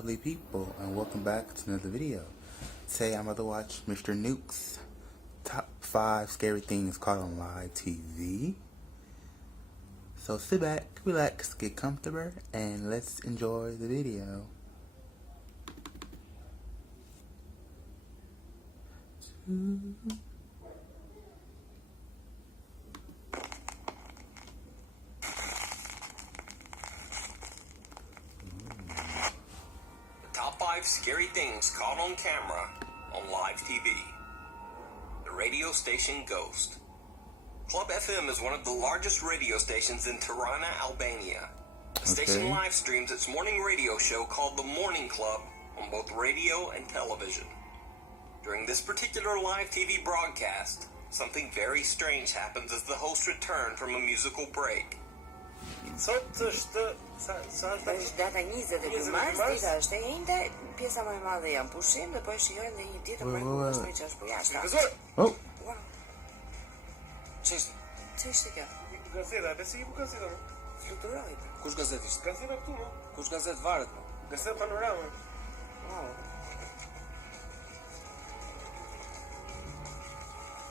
lovely people, and welcome back to another video. Today I'm about to watch Mr. Nukes' top 5 scary things caught on live TV. So sit back, relax, get comfortable, and let's enjoy the video. Top 5 scary things caught on camera on live TV. The radio station Ghost. Club FM is one of the largest radio stations in Tirana, Albania. The station live streams its morning radio show called The Morning Club on both radio and television. During this particular live TV broadcast, something very strange happens as the hosts return from a musical break. Është data 22 mars, dita është e njëjta, pjesa më e madhe janë pushim dhe po e shijojnë dhe një ditë mrekullueshme që është poshtë. Oh! Ç'ishte kjo? Gazeta, besi i gazeta. Fluturoi. Kush gazet ishte? Gazeta këtu, mo. Kush gazet varet, mo? Gazeta Panorama. Wow.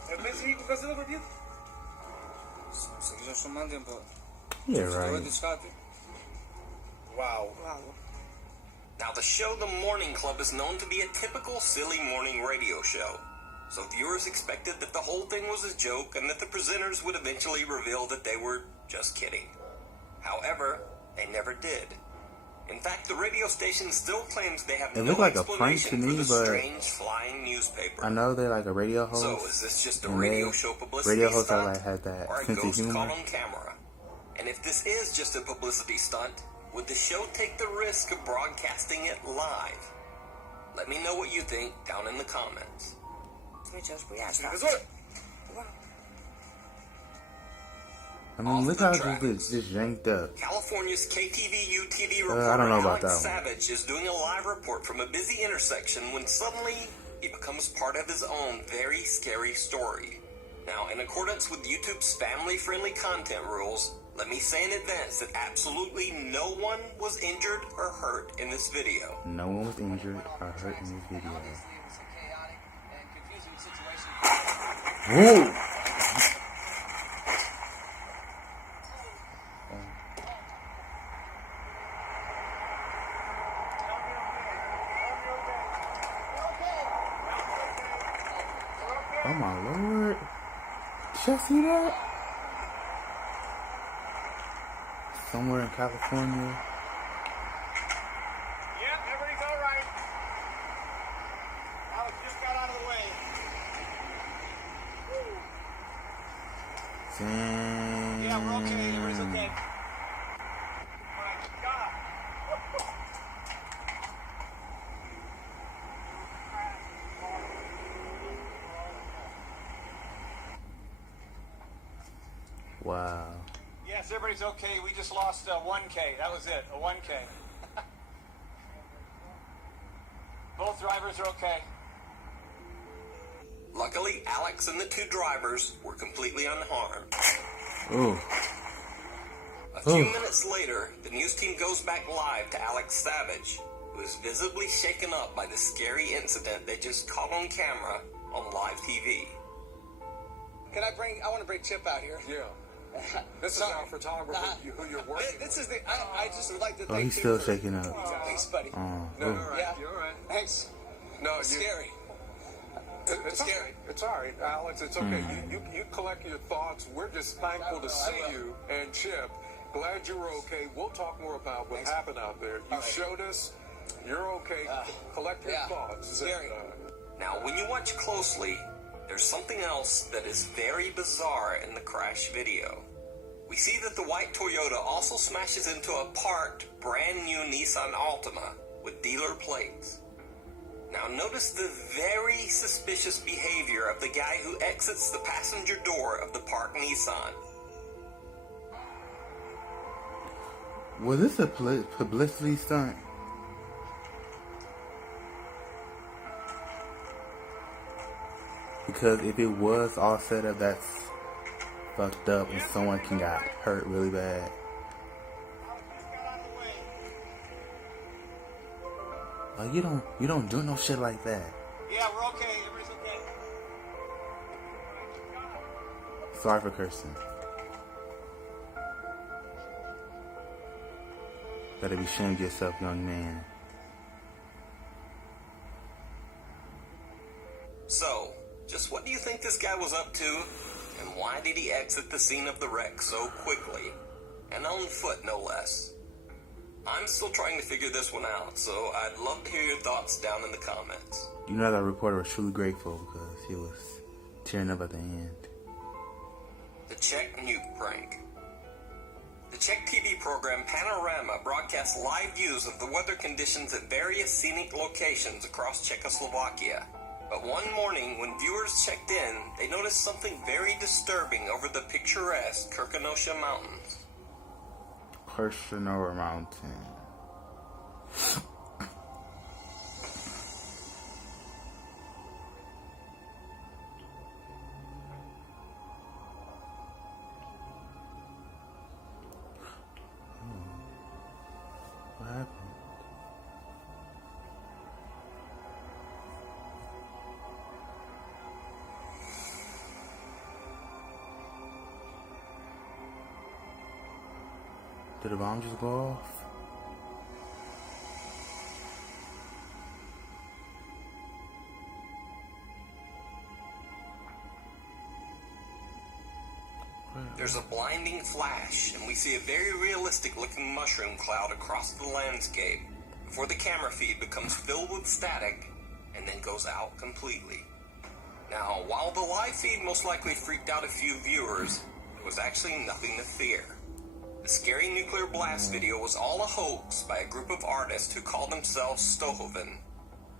E besi i gazeta për ditë? Se kisha shumë mendjen, po. Yeah, right. Wow. Now, the show The Morning Club is known to be a typical silly morning radio show, so viewers expected that the whole thing was a joke and that the presenters would eventually reveal that they were just kidding. However, they never did. In fact, the radio station still claims they have no like a prank to explanation me, for the but strange flying newspaper. I know they're like a radio host. So, is this just a and radio show publicity radio host stunt, like had that or a sense of ghost humor. caught on camera? And if this is just a publicity stunt, would the show take the risk of broadcasting it live? Let me know what you think down in the comments. I mean, look how this is yanked up. California's KTVU TV I don't reporter know about Alex that one. Savage is doing a live report from a busy intersection when suddenly he becomes part of his own very scary story. Now, in accordance with YouTube's family-friendly content rules, let me say in advance that absolutely no one was injured or hurt in this video. No one was injured or hurt in this video. Whoa! Oh my lord. Did y'all see that? Somewhere in California. Yep, everything's all right. Alex just got out of the way. Damn. Yeah, we're okay. Everybody's okay. My God. Wow. Yes, everybody's okay. We just lost 1K. That was it, a 1K. Both drivers are okay. Luckily, Alex and the two drivers were completely unharmed. Ooh. A few minutes later, the news team goes back live to Alex Savage, who is visibly shaken up by the scary incident they just caught on camera on live TV. I want to bring Chip out here. Yeah. This is our photographer who you're working This is I just would like to Oh, thank he's you still for- shaking up. Thanks, buddy. No, you're all right. Yeah. You're all right. Thanks. No, It's scary. It's scary. It's all right, Alex. It's okay. You collect your thoughts. We're just thankful to see you and Chip. Glad you were okay. We'll talk more about what happened out there. You showed us you're okay. Collect your thoughts. Scary. Now, when you watch closely, there's something else that is very bizarre in the crash video. We see that the white Toyota also smashes into a parked, brand new Nissan Altima with dealer plates. Now notice the very suspicious behavior of the guy who exits the passenger door of the parked Nissan. Was this a publicity stunt? Because if it was all set up, that's fucked up and someone can get hurt really bad. Like, you don't do no shit like that. Yeah, we're okay. Everybody's okay. Sorry for cursing. Better be ashamed of yourself, young man. So, just what do you think this guy was up to? And why did he exit the scene of the wreck so quickly? And on foot, no less. I'm still trying to figure this one out, so I'd love to hear your thoughts down in the comments. You know that reporter was truly grateful because he was tearing up at the end. The Czech nuke prank. The Czech TV program Panorama broadcasts live views of the weather conditions at various scenic locations across Czechoslovakia. But one morning, when viewers checked in, they noticed something very disturbing over the picturesque Kirkenosha Mountains. Kirkenosha Mountain. What happened? Did the bomb just go off? There's a blinding flash, and we see a very realistic-looking mushroom cloud across the landscape before the camera feed becomes filled with static and then goes out completely. Now, while the live feed most likely freaked out a few viewers, there was actually nothing to fear. The scary nuclear blast video was all a hoax by a group of artists who called themselves Stohoven.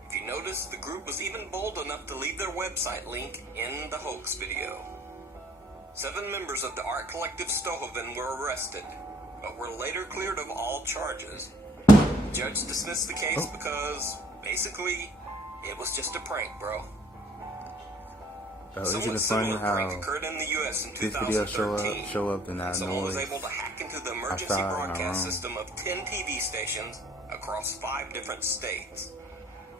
If you notice, the group was even bold enough to leave their website link in the hoax video. 7 members of the art collective Stohoven were arrested, but were later cleared of all charges. The judge dismissed the case because, basically, it was just a prank, bro. Isn't Somewhat it funny similar prank how occurred in the U.S. in this video 2013. show up and that Someone was noise able to hack into the emergency outside in our broadcast room. system of 10 TV stations across 5 different states.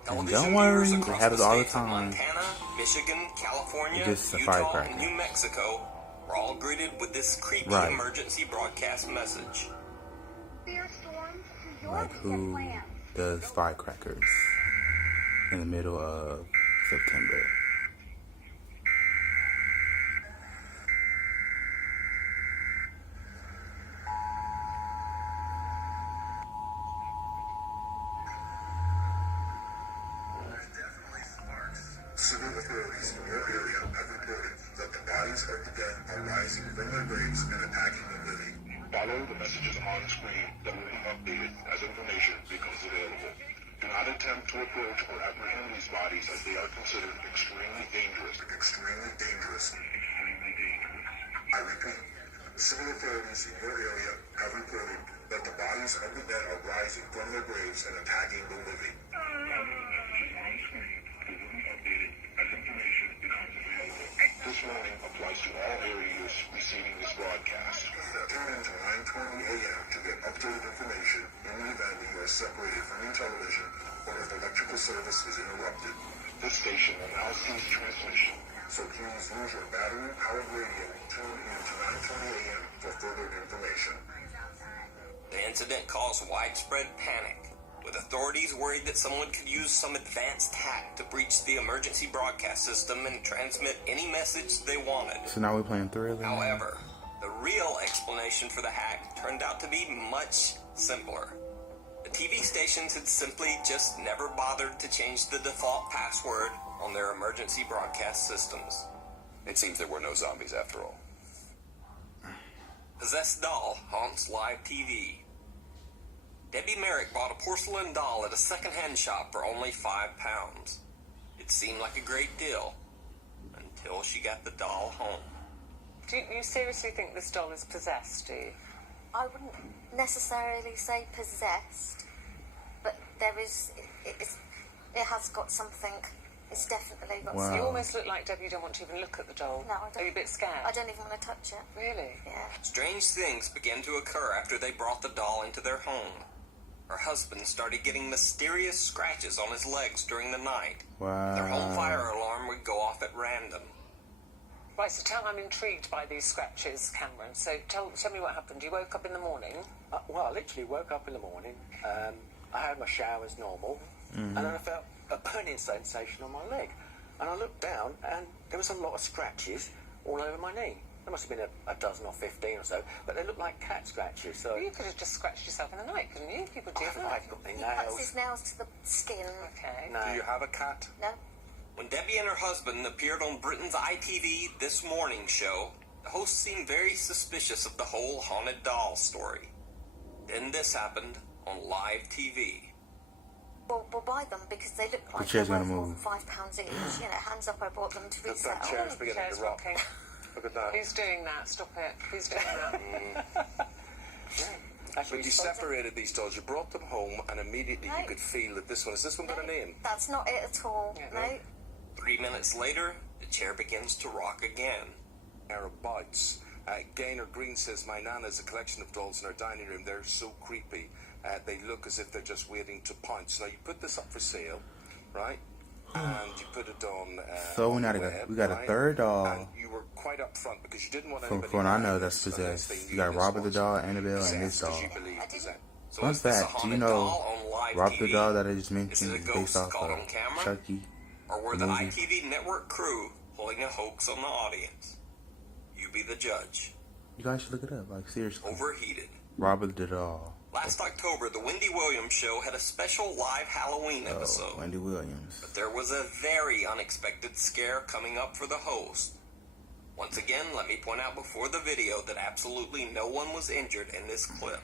And Television don't worry, viewers they across have the it all the states of time. Montana, Michigan, California, It's just a Utah, firecracker. and New Mexico were all greeted with this creepy Right. emergency broadcast message. Like, who does firecrackers in the middle of September? Civil authorities in your area have reported that the bodies of the dead are rising from their graves and attacking the living. Follow the messages on screen that will be updated as information becomes available. Do not attempt to approach or apprehend these bodies as they are considered extremely dangerous. Extremely dangerous. I repeat, civil authorities in your area have reported that the bodies of the dead are rising from their graves and attacking the living. This warning applies to all areas receiving this broadcast. Tune in to 9:20 a.m. to get updated information in the event that you are separated from your television or if electrical service is interrupted. This station will now cease transmission, so please use your battery-powered radio. Tune in to 9:20 a.m. for further information. The incident caused widespread panic, with authorities worried that someone could use some advanced hack to breach the emergency broadcast system and transmit any message they wanted. So now we're playing Thriller. However, the real explanation for the hack turned out to be much simpler. The TV stations had simply just never bothered to change the default password on their emergency broadcast systems. It seems there were no zombies after all. Possessed doll haunts live TV. Debbie Merrick bought a porcelain doll at a second-hand shop for only £5. It seemed like a great deal until she got the doll home. Do you seriously think this doll is possessed, do you? I wouldn't necessarily say possessed, but there is, it has got something, it's definitely got Wow. You something. almost look like, Debbie, you don't want to even look at the doll. No, I don't. Are you a bit scared? I don't even want to touch it. Really? Yeah. Strange things began to occur after they brought the doll into their home. her husband started getting mysterious scratches on his legs during the night. Wow. Their home fire alarm would go off at random. Right, so I'm intrigued by these scratches, Cameron. So tell me what happened. You woke up in the morning. Well, I literally woke up in the morning. I had my shower as normal, and then I felt a burning sensation on my leg. And I looked down, and there was a lot of scratches all over my knee. There must have been a dozen or 15 or so, but they looked like cat scratches. So you could have just scratched yourself in the night, couldn't you? People do that. I've got my He puts nails. his nails to the skin. Okay. No. Do you have a cat? No. When Debbie and her husband appeared on Britain's ITV This Morning show, the host seemed very suspicious of the whole haunted doll story. Then this happened on live TV. We'll buy them because they look like chair's they're gonna worth more move. than £5 each. You know, hands up, I bought them to resell. That chair is beginning Chair's to rock. rocking. Look at that. Who's doing that? Stop it. Who's doing that? Actually, But you separated these dolls, you brought them home, and immediately you could feel that is this one got a name? That's not it at all. No. 3 minutes later, the chair begins to rock again. Pair of bites. Gaynor Green says, my nana has a collection of dolls in her dining room. They're so creepy. They look as if they're just waiting to pounce. Now, you put this up for sale, right? And you put it on So on we got the a web, we got a right? third doll. And you were quite upfront because you didn't want From anybody what I know, buying that's this unless possessed. they You got knew Robert the this doll, was Annabelle, and this possessed, 'cause doll. you believed is that. So Fun is this a fact, do you haunted know doll on live Robert the TV? doll that I just Is mentioned it a is based ghost off caught of on camera? Chucky? Or were the movie. ITV network crew pulling a hoax on the audience? You be the judge. You guys should look it up, like seriously. Overheated. Robert the doll. Last October, the Wendy Williams show had a special live Halloween episode. Wendy Williams. But there was a very unexpected scare coming up for the host. Once again, let me point out before the video that absolutely no one was injured in this clip.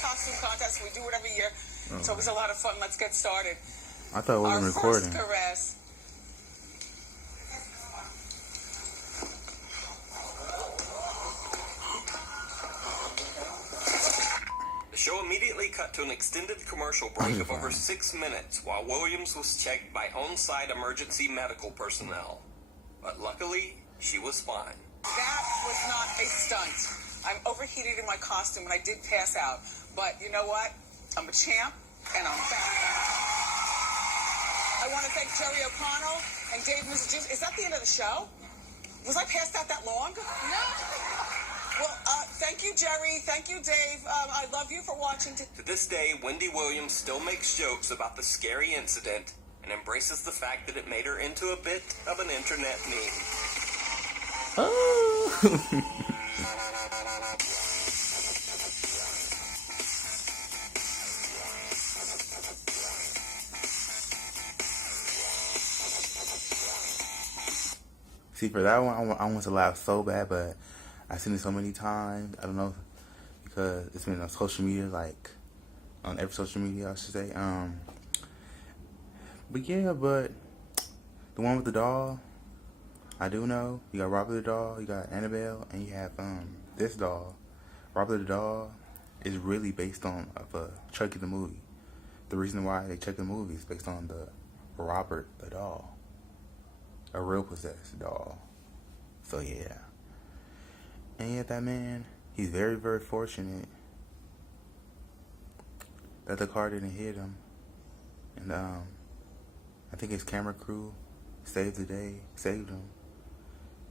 Costume contest. We do it every year. It's always a lot of fun. Let's get started. I thought it wasn't Our recording. first caress. The show immediately cut to an extended commercial break of over 6 minutes while Williams was checked by on-site emergency medical personnel. But luckily, she was fine. That was not a stunt. I'm overheated in my costume and I did pass out. But you know what? I'm a champ and I'm back. I want to thank Jerry O'Connell and Dave Messages. Is that the end of the show? Was I passed out that long? No. Well, thank you, Jerry. Thank you, Dave. I love you for watching. To this day, Wendy Williams still makes jokes about the scary incident and embraces the fact that it made her into a bit of an internet meme. Oh. See, for that one, I want to laugh so bad, but I've seen it so many times. I don't know, because it's been on social media, like on every social media, I should say. But yeah, but the one with the doll, I do know. You got Robert the doll, you got Annabelle, and you have this doll. Robert the doll is really based on Chucky the movie. The reason why they Chucky the movie is based on the Robert the doll, a real possessed doll. So yeah, and yet that man, he's very, very fortunate that the car didn't hit him, and I think his camera crew saved the day, saved him,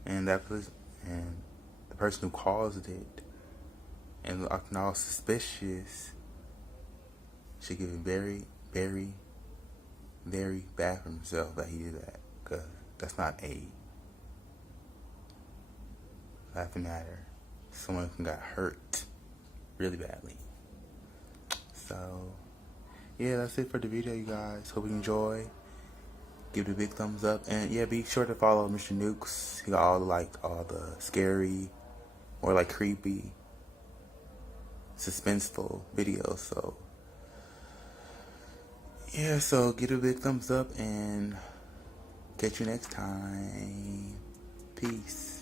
and the person who caused it and acting all suspicious should give it very, very, very bad for himself that he did that, because that's not a laughing matter. Someone got hurt really badly. So yeah, that's it for the video, you guys. Hope you enjoy. Give it a big thumbs up, and yeah, be sure to follow Mr. Nukes. He got all the scary or like creepy, suspenseful videos. So yeah, so give it a big thumbs up and catch you next time. Peace.